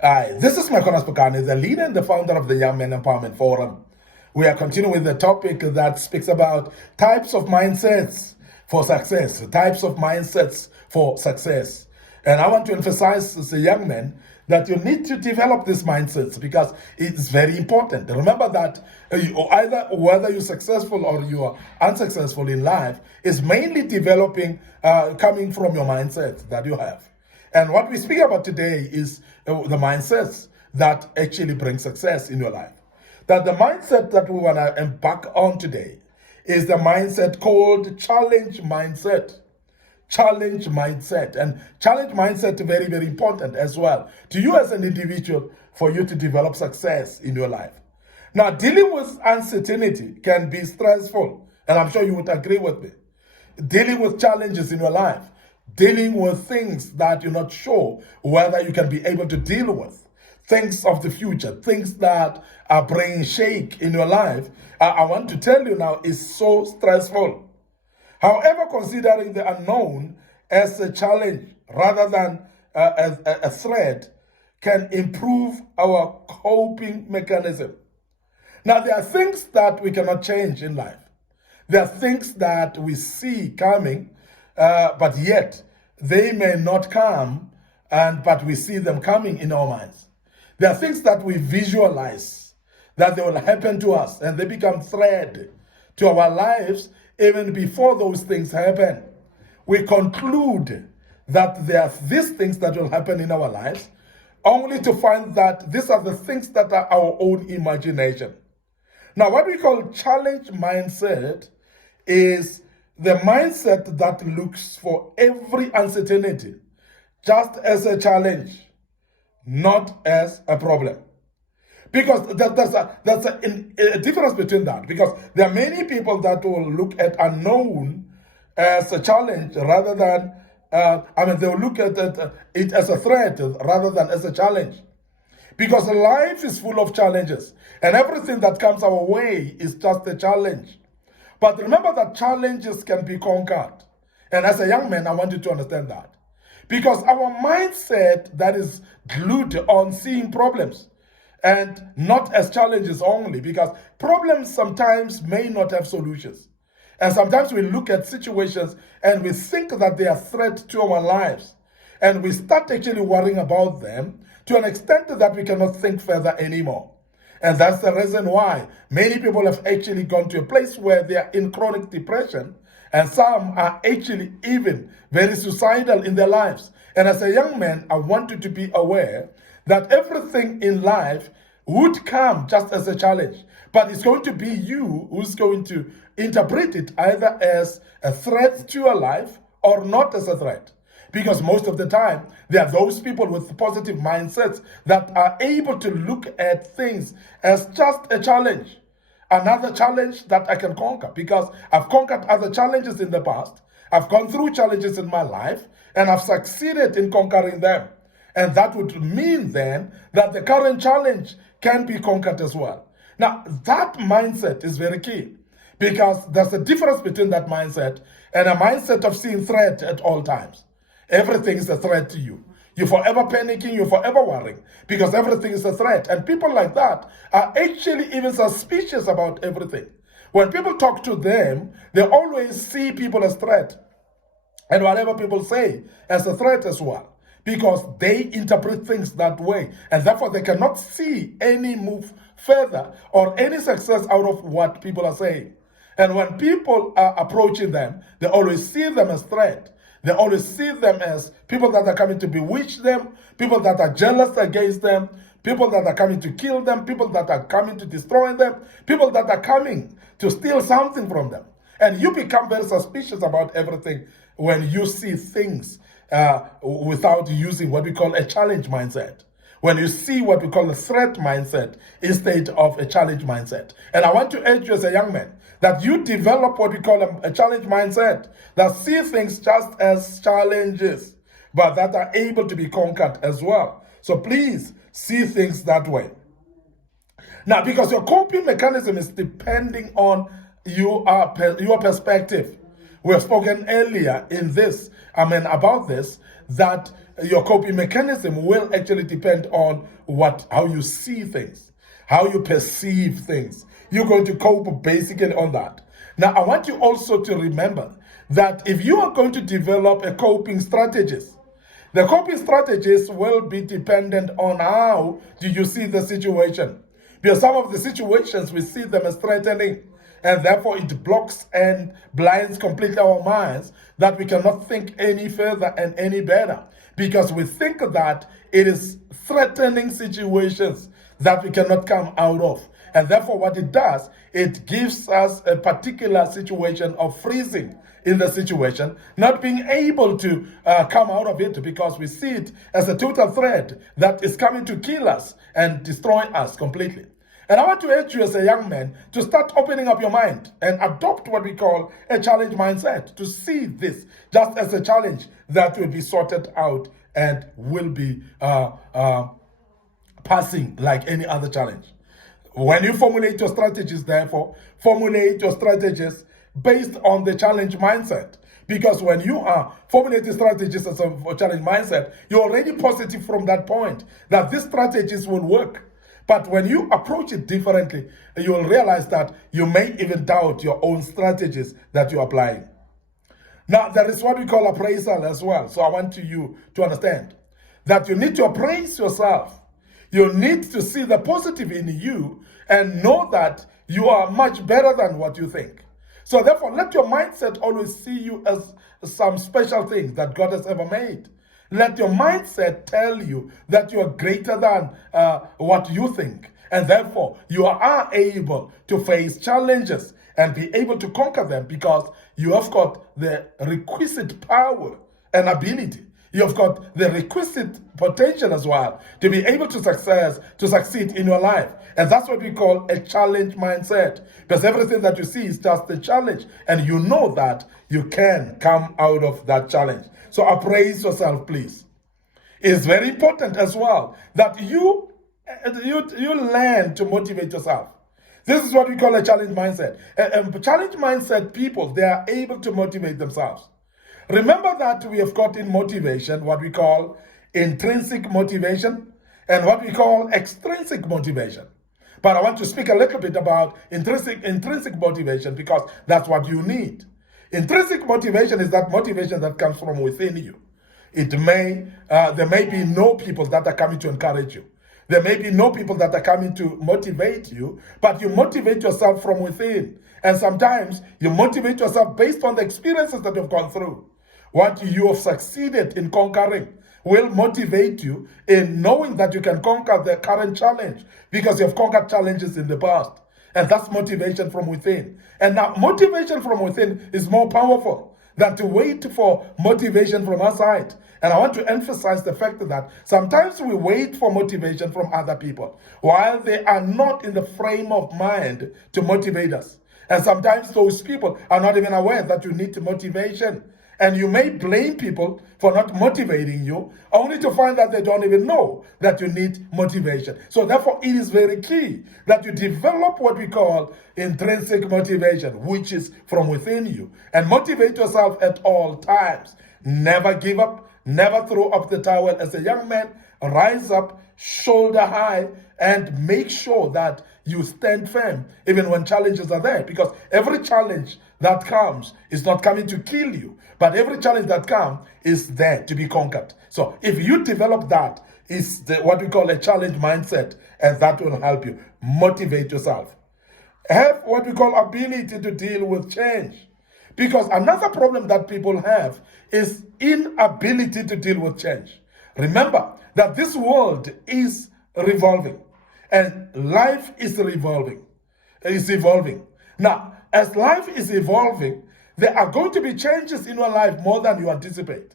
Hi, this is Micornus Phokane, the leader and the founder of the Young Men Empowerment Forum. We are continuing with the topic that speaks about types of mindsets for success, types of mindsets for success. And I want to emphasize as a young man that you need to develop these mindsets because it's very important. Remember that either whether you're successful or you are unsuccessful in life is mainly developing coming from your mindset that you have. And what we speak about today is the mindsets that actually bring success in your life. That the mindset that we want to embark on today is the mindset called challenge mindset. Challenge mindset. And challenge mindset is very, very important as well to you as an individual for you to develop success in your life. Now, dealing with uncertainty can be stressful, and I'm sure you would agree with me. Dealing with challenges in your life, dealing with things that you're not sure whether you can be able to deal with, things of the future, things that are bringing shake in your life, I want to tell you now, is so stressful. However, considering the unknown as a challenge rather than a threat can improve our coping mechanism. Now, there are things that we cannot change in life. There are things that we see coming, but yet they may not come, but we see them coming in our minds. There are things that we visualize that they will happen to us, and they become threat to our lives even before those things happen. We conclude that there are these things that will happen in our lives, only to find that these are the things that are our own imagination. Now, what we call challenge mindset is the mindset that looks for every uncertainty just as a challenge, not as a problem. Because that's a difference between that. Because there are many people that will look at unknown as a challenge rather than, they will look at it as a threat rather than as a challenge. Because life is full of challenges, and everything that comes our way is just a challenge. But remember that challenges can be conquered. And as a young man, I want you to understand that. Because our mindset that is glued on seeing problems and not as challenges only, because problems sometimes may not have solutions. And sometimes we look at situations and we think that they are a threat to our lives. And we start actually worrying about them to an extent that we cannot think further anymore. And that's the reason why many people have actually gone to a place where they are in chronic depression, and some are actually even very suicidal in their lives. And as a young man, I want you to be aware that everything in life would come just as a challenge, but it's going to be you who's going to interpret it either as a threat to your life or not as a threat. Because most of the time, there are those people with positive mindsets that are able to look at things as just a challenge. Another challenge that I can conquer, because I've conquered other challenges in the past. I've gone through challenges in my life, and I've succeeded in conquering them. And that would mean then that the current challenge can be conquered as well. Now, that mindset is very key, because there's a difference between that mindset and a mindset of seeing threat at all times. Everything is a threat to you. You're forever panicking, you're forever worrying, because everything is a threat. And people like that are actually even suspicious about everything. When people talk to them, they always see people as threat. And whatever people say as a threat as well, because they interpret things that way. And therefore, they cannot see any move further or any success out of what people are saying. And when people are approaching them, they always see them as threat. They always see them as people that are coming to bewitch them, people that are jealous against them, people that are coming to kill them, people that are coming to destroy them, people that are coming to steal something from them. And you become very suspicious about everything when you see things without using what we call a challenge mindset. When you see what we call a threat mindset instead of a challenge mindset. And I want to urge you as a young man that you develop what we call a challenge mindset, that see things just as challenges, but that are able to be conquered as well. So please see things that way. Now, because your coping mechanism is depending on your perspective. we have spoken earlier in this, about this, that your coping mechanism will actually depend on how you see things, how you perceive things. You're going to cope basically on that. Now, I want you also to remember that if you are going to develop a coping strategies, the coping strategies will be dependent on how do you see the situation. Because some of the situations, we see them as threatening, and therefore it blocks and blinds completely our minds that we cannot think any further and any better, because we think that it is threatening situations that we cannot come out of. And therefore what it does, it gives us a particular situation of freezing in the situation, not being able to come out of it, because we see it as a total threat that is coming to kill us and destroy us completely. And I want to urge you as a young man to start opening up your mind and adopt what we call a challenge mindset, to see this just as a challenge that will be sorted out and will be passing like any other challenge. When you formulate your strategies, therefore, formulate your strategies based on the challenge mindset. Because when you are formulating strategies as a challenge mindset, you're already positive from that point that these strategies will work. But when you approach it differently, you will realize that you may even doubt your own strategies that you're applying. Now, there is what we call appraisal as well. So I want you to understand that you need to appraise yourself. You need to see the positive in you and know that you are much better than what you think. So therefore, let your mindset always see you as some special thing that God has ever made. Let your mindset tell you that you are greater than what you think. And therefore, you are able to face challenges and be able to conquer them, because you have got the requisite power and ability. You've got the requisite potential as well to be able to succeed in your life. And that's what we call a challenge mindset. Because everything that you see is just a challenge. And you know that you can come out of that challenge. So appraise yourself, please. It's very important as well that you learn to motivate yourself. This is what we call a challenge mindset. Challenge mindset people, they are able to motivate themselves. Remember that we have got in motivation what we call intrinsic motivation and what we call extrinsic motivation. But I want to speak a little bit about intrinsic motivation, because that's what you need. Intrinsic motivation is that motivation that comes from within you. There may be no people that are coming to encourage you. There may be no people that are coming to motivate you, but you motivate yourself from within. And sometimes you motivate yourself based on the experiences that you've gone through. What you have succeeded in conquering will motivate you in knowing that you can conquer the current challenge, because you've conquered challenges in the past. And that's motivation from within. And now motivation from within is more powerful than to wait for motivation from outside. And I want to emphasize the fact that sometimes we wait for motivation from other people while they are not in the frame of mind to motivate us. And sometimes those people are not even aware that you need motivation. And you may blame people for not motivating you, only to find that they don't even know that you need motivation. So therefore, it is very key that you develop what we call intrinsic motivation, which is from within you. And motivate yourself at all times. Never give up, never throw up the towel. As a young man, rise up, shoulder high, and make sure that you stand firm even when challenges are there. Because every challenge that comes is not coming to kill you, but every challenge that comes is there to be conquered. So if you develop that, is what we call a challenge mindset, and that will help you motivate yourself. Have what we call ability to deal with change. Because another problem that people have is inability to deal with change. Remember that this world is revolving and life is evolving. Now, as life is evolving, there are going to be changes in your life more than you anticipate.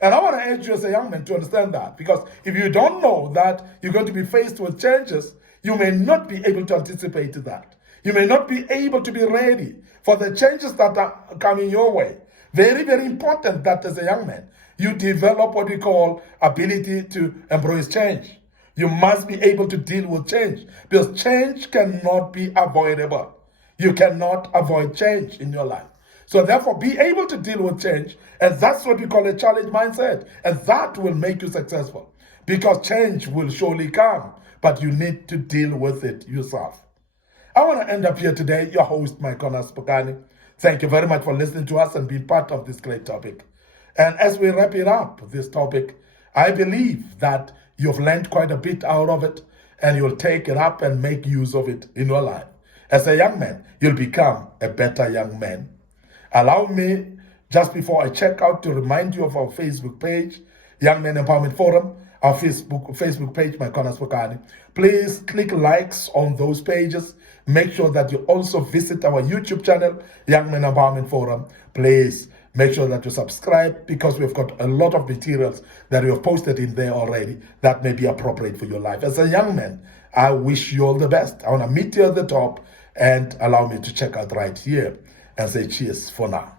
And I want to urge you as a young man to understand that, because if you don't know that you're going to be faced with changes, you may not be able to anticipate that. You may not be able to be ready for the changes that are coming your way. Very, very important that as a young man, you develop what we call ability to embrace change. You must be able to deal with change, because change cannot be avoidable. You cannot avoid change in your life. So therefore, be able to deal with change, and that's what we call a challenge mindset, and that will make you successful, because change will surely come, but you need to deal with it yourself. I want to end up here today, your host, Micornus Phokane. Thank you very much for listening to us and being part of this great topic. And as we wrap it up, this topic, I believe that you've learned quite a bit out of it, and you'll take it up and make use of it in your life. As a young man, you'll become a better young man. Allow me, just before I check out, to remind you of our Facebook page, Young Men Empowerment Forum, our Facebook page, Micornus Phokane. Please click likes on those pages. Make sure that you also visit our YouTube channel, Young Men Empowerment Forum. Please make sure that you subscribe, because we've got a lot of materials that we have posted in there already that may be appropriate for your life. As a young man, I wish you all the best. I want to meet you at the top, and allow me to check out right here and say cheers for now.